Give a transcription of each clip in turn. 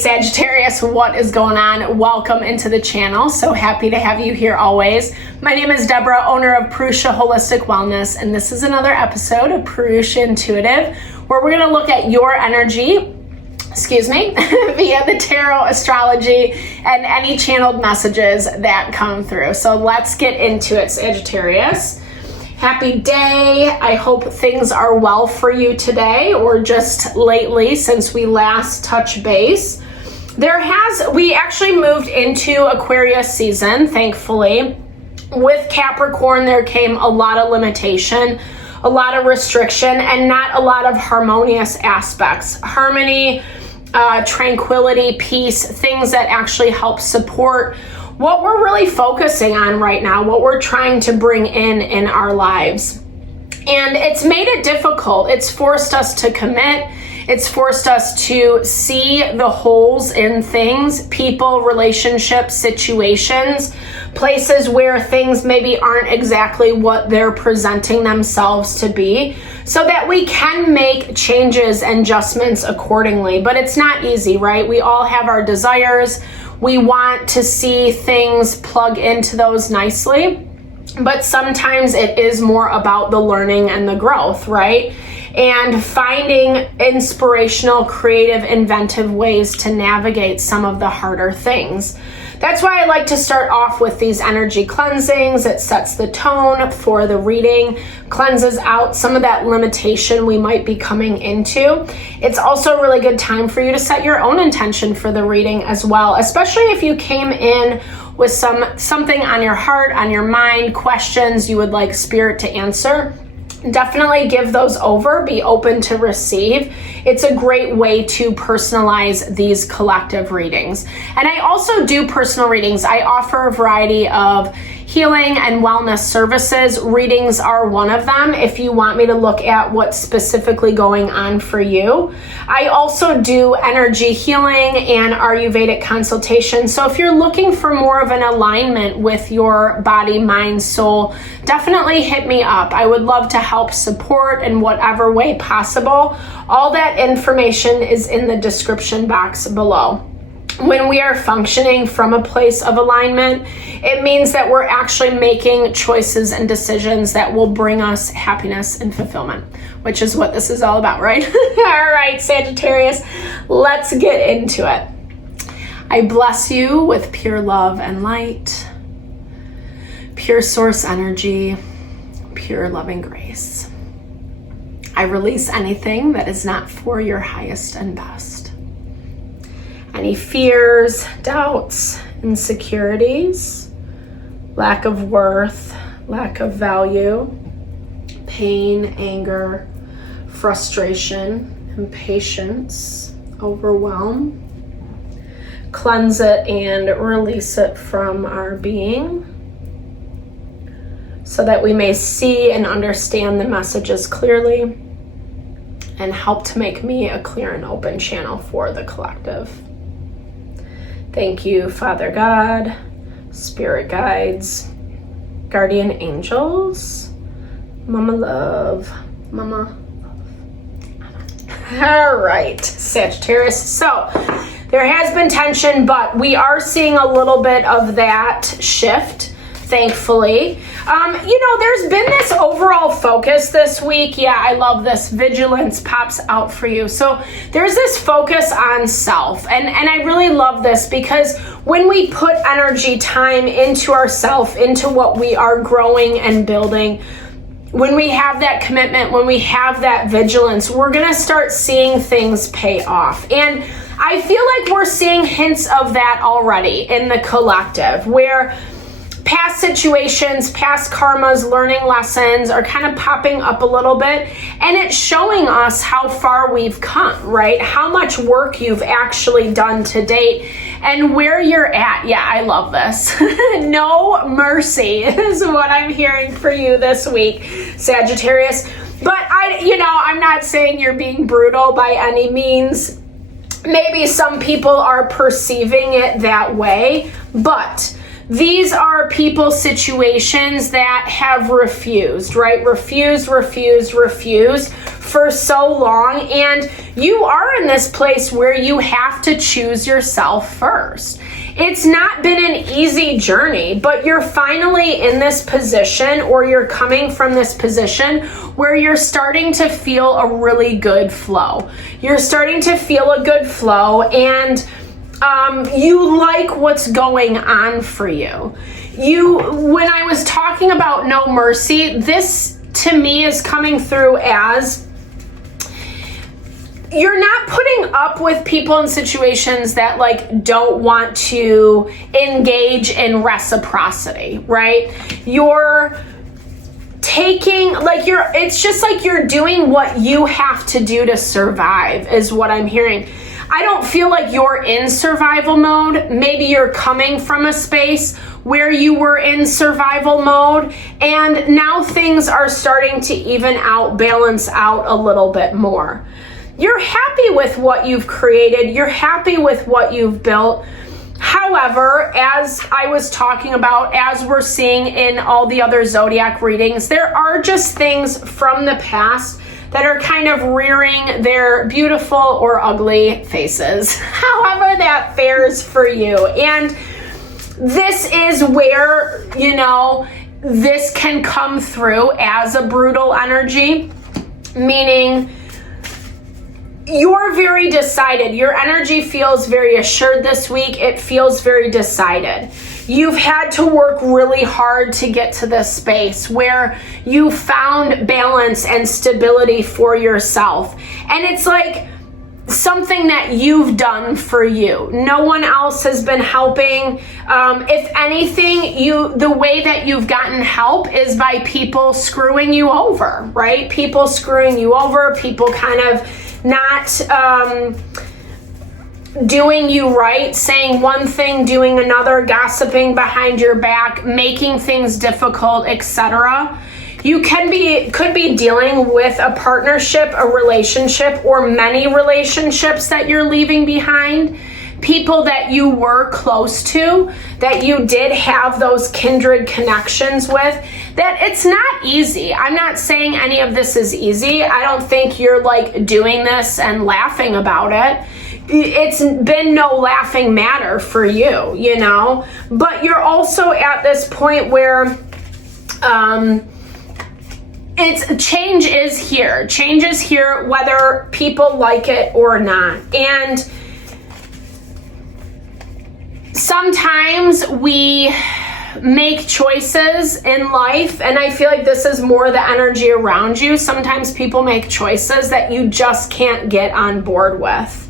Sagittarius, what is going on? Welcome into the channel. So happy to have you here always. My name is Deborah, owner of Purusha Holistic Wellness, and this is another episode of Purusha Intuitive, where we're going to look at your energy, via the tarot, astrology, and any channeled messages that come through. So let's get into it, Sagittarius. Happy day. I hope things are well for you today, or just lately since we last touched base. We actually moved into Aquarius season, thankfully. With Capricorn, there came a lot of limitation, a lot of restriction, and not a lot of harmonious aspects. Harmony, tranquility, peace, things that actually help support what we're really focusing on right now, what we're trying to bring in our lives. And it's made it difficult. It's forced us to commit. It's forced us to see the holes in things, people, relationships, situations, places where things maybe aren't exactly what they're presenting themselves to be, so that we can make changes and adjustments accordingly. But it's not easy, right? We all have our desires. We want to see things plug into those nicely, but sometimes it is more about the learning and the growth, right? And finding inspirational, creative, inventive ways to navigate some of the harder things. That's why I like to start off with these energy cleansings. It sets the tone for the reading, cleanses out some of that limitation we might be coming into. It's also a really good time for you to set your own intention for the reading as well, especially if you came in with something on your heart, on your mind, questions you would like Spirit to answer. Definitely give those over, be open to receive. It's a great way to personalize these collective readings. And I also do personal readings. I offer a variety of healing and wellness services. Readings are one of them if you want me to look at what's specifically going on for you. I also do energy healing and Ayurvedic consultation. So if you're looking for more of an alignment with your body, mind, soul, definitely hit me up. I would love to help support in whatever way possible. All that information is in the description box below. When we are functioning from a place of alignment, it means that we're actually making choices and decisions that will bring us happiness and fulfillment, which is what this is all about, right? All right, Sagittarius, let's get into it. I bless you with pure love and light, pure source energy, pure loving grace. I release anything that is not for your highest and best. Any fears, doubts, insecurities, lack of worth, lack of value, pain, anger, frustration, impatience, overwhelm. Cleanse it and release it from our being so that we may see and understand the messages clearly and help to make me a clear and open channel for the collective. Thank you, Father God, Spirit guides, guardian angels, Mama Love. All right, Sagittarius. So there has been tension, but we are seeing a little bit of that shift, thankfully. There's been this overall focus this week. Yeah, I love this. Vigilance pops out for you. So there's this focus on self. And I really love this because when we put energy, time into ourself, into what we are growing and building, when we have that commitment, when we have that vigilance, we're going to start seeing things pay off. And I feel like we're seeing hints of that already in the collective, where past situations, past karmas, learning lessons are kind of popping up a little bit, and it's showing us how far we've come, right? How much work you've actually done to date and where you're at. Yeah, I love this. No mercy is what I'm hearing for you this week, Sagittarius. But I'm not saying you're being brutal by any means. Maybe some people are perceiving it that way, but these are people, situations that have refused, right? Refused for so long. And you are in this place where you have to choose yourself first. It's not been an easy journey, but you're finally in this position, or you're coming from this position where you're starting to feel a really good flow. You're starting to feel a good flow, and you like what's going on for you. When I was talking about no mercy, this to me is coming through as you're not putting up with people in situations that like don't want to engage in reciprocity, right? You're taking, like, it's just like you're doing what you have to do to survive is what I'm hearing. I don't feel like you're in survival mode. Maybe you're coming from a space where you were in survival mode, and now things are starting to even out, balance out a little bit more. You're happy with what you've created. You're happy with what you've built. However, as I was talking about, as we're seeing in all the other zodiac readings, there are just things from the past that are kind of rearing their beautiful or ugly faces, however that fares for you. And this is where, this can come through as a brutal energy, meaning you're very decided. Your energy feels very assured this week. It feels very decided. You've had to work really hard to get to this space where you found balance and stability for yourself. And it's like something that you've done for you. No one else has been helping. If anything, the way that you've gotten help is by people screwing you over, right? People screwing you over, people kind of not doing you right, saying one thing, doing another, gossiping behind your back, making things difficult, etc. You could be dealing with a partnership, a relationship, or many relationships that you're leaving behind. People that you were close to, that you did have those kindred connections with, that it's not easy. I'm not saying any of this is easy. I don't think you're like doing this and laughing about it. It's been no laughing matter for you, but you're also at this point where change is here. Change is here whether people like it or not. And sometimes we make choices in life, and I feel like this is more the energy around you. Sometimes people make choices that you just can't get on board with.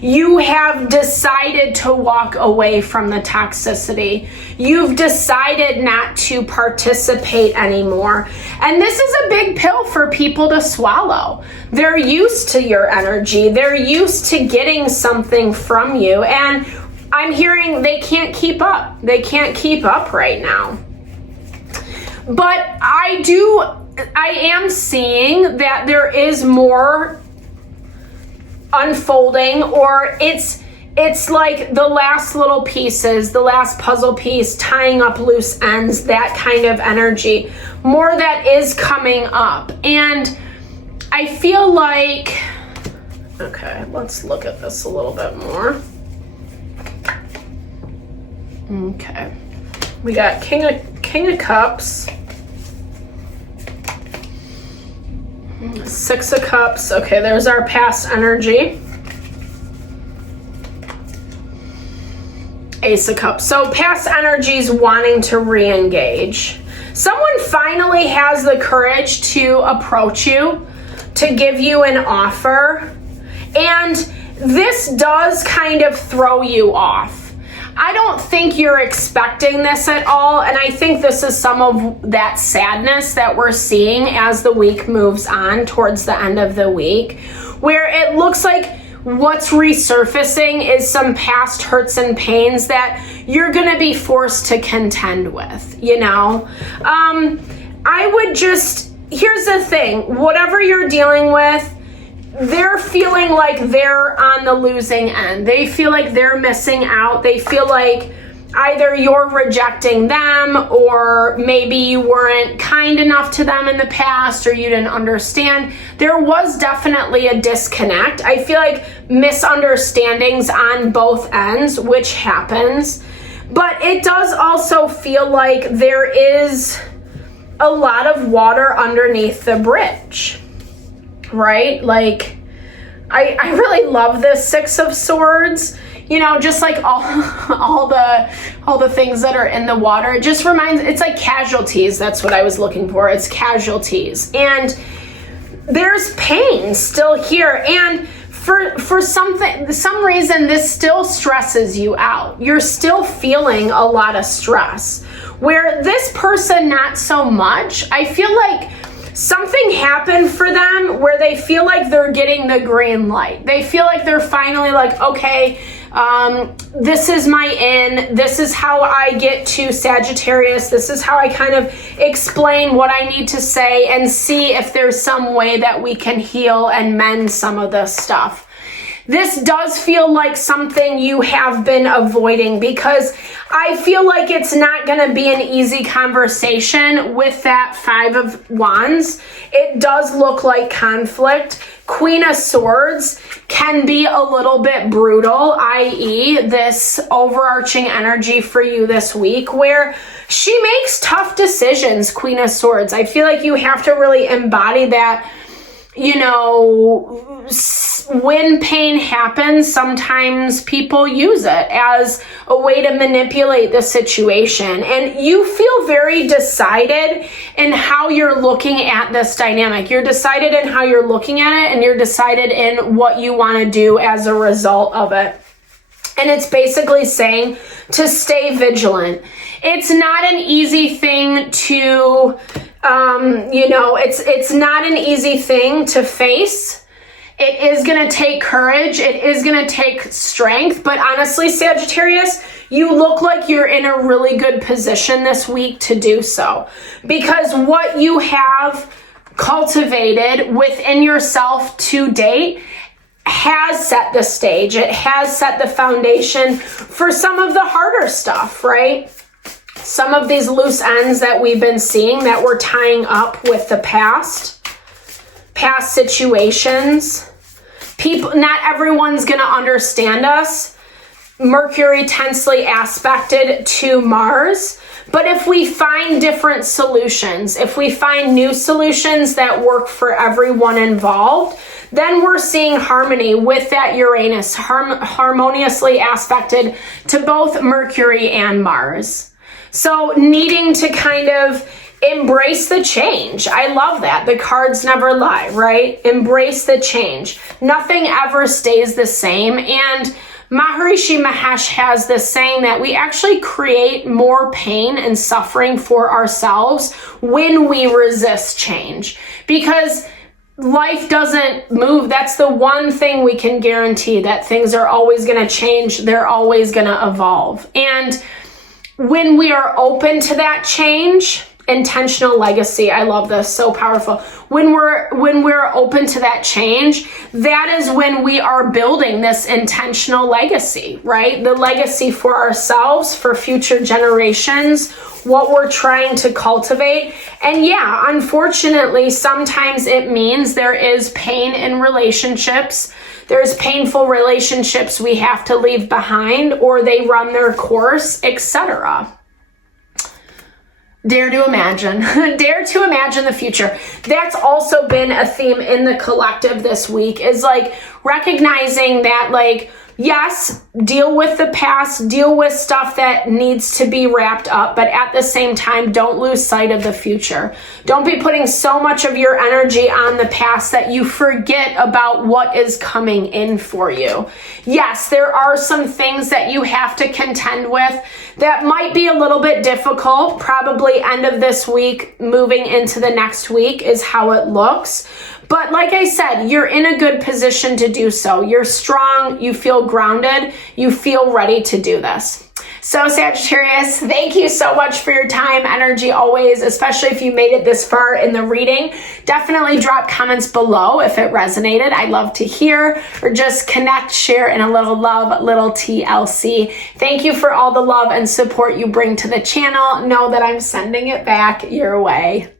You have decided to walk away from the toxicity. You've decided not to participate anymore. And this is a big pill for people to swallow. They're used to your energy. They're used to getting something from you. And I'm hearing they can't keep up. They can't keep up right now. But I am seeing that there is more unfolding, or it's like the last little pieces, the last puzzle piece, tying up loose ends, that kind of energy. More that is coming up. And I feel like, okay, let's look at this a little bit more. Okay, we got King of Cups, Six of Cups. Okay, there's our past energy. Ace of Cups. So past energies wanting to re-engage. Someone finally has the courage to approach you, to give you an offer, and this does kind of throw you off. I don't think you're expecting this at all, and I think this is some of that sadness that we're seeing as the week moves on towards the end of the week, where it looks like what's resurfacing is some past hurts and pains that you're going to be forced to contend with, I would just, here's the thing, whatever you're dealing with, they're feeling like they're on the losing end. They feel like they're missing out. They feel like either you're rejecting them, or maybe you weren't kind enough to them in the past, or you didn't understand. There was definitely a disconnect. I feel like misunderstandings on both ends, which happens. But it does also feel like there is a lot of water underneath the bridge, right? Like, I really love this Six of Swords. You know, just like all the things that are in the water. It just reminds, it's like casualties. That's what I was looking for. It's casualties. And there's pain still here. And for some reason, this still stresses you out. You're still feeling a lot of stress. Where this person, not so much. I feel like something happened for them where they feel like they're getting the green light. They feel like they're finally like, okay, this is my in. This is how I get to Sagittarius. This is how I kind of explain what I need to say and see if there's some way that we can heal and mend some of this stuff. This does feel like something you have been avoiding, because I feel like it's not going to be an easy conversation with that Five of Wands. It does look like conflict. Queen of Swords can be a little bit brutal, i.e. this overarching energy for you this week where she makes tough decisions, Queen of Swords. I feel like you have to really embody that. You know, when pain happens, sometimes people use it as a way to manipulate the situation. And you feel very decided in how you're looking at this dynamic. You're decided in how you're looking at it, and you're decided in what you want to do as a result of it. And it's basically saying to stay vigilant. It's not an easy thing to... you know, it's not an easy thing to face. It is going to take courage. It is going to take strength. But honestly, Sagittarius, you look like you're in a really good position this week to do so. Because what you have cultivated within yourself to date has set the stage. It has set the foundation for some of the harder stuff, right? Some of these loose ends that we've been seeing that we're tying up with the past situations. People, not everyone's going to understand us. Mercury tensely aspected to Mars. But if we find different solutions, if we find new solutions that work for everyone involved, then we're seeing harmony with that Uranus, harmoniously aspected to both Mercury and Mars. So needing to kind of embrace the change. I love that. The cards never lie, right? Embrace the change. Nothing ever stays the same. And Maharishi Mahesh has this saying that we actually create more pain and suffering for ourselves when we resist change. Because life doesn't move. That's the one thing we can guarantee, that things are always going to change. They're always going to evolve. And when we are open to that change, intentional legacy, I love this, so powerful. When we're open to that change, that is when we are building this intentional legacy, right? The legacy for ourselves, for future generations, what we're trying to cultivate. And yeah, unfortunately, sometimes it means there is pain in relationships. There's painful relationships we have to leave behind, or they run their course, etc. Dare to imagine. Dare to imagine the future. That's also been a theme in the collective this week, is like recognizing that, like, yes, deal with the past, deal with stuff that needs to be wrapped up, but at the same time, don't lose sight of the future. Don't be putting so much of your energy on the past that you forget about what is coming in for you. Yes, there are some things that you have to contend with that might be a little bit difficult. Probably end of this week, moving into the next week is how it looks. But like I said, you're in a good position to do so. You're strong, you feel grounded, you feel ready to do this. So Sagittarius, thank you so much for your time, energy always, especially if you made it this far in the reading. Definitely drop comments below if it resonated. I'd love to hear, or just connect, share, and a little love, little TLC. Thank you for all the love and support you bring to the channel. Know that I'm sending it back your way.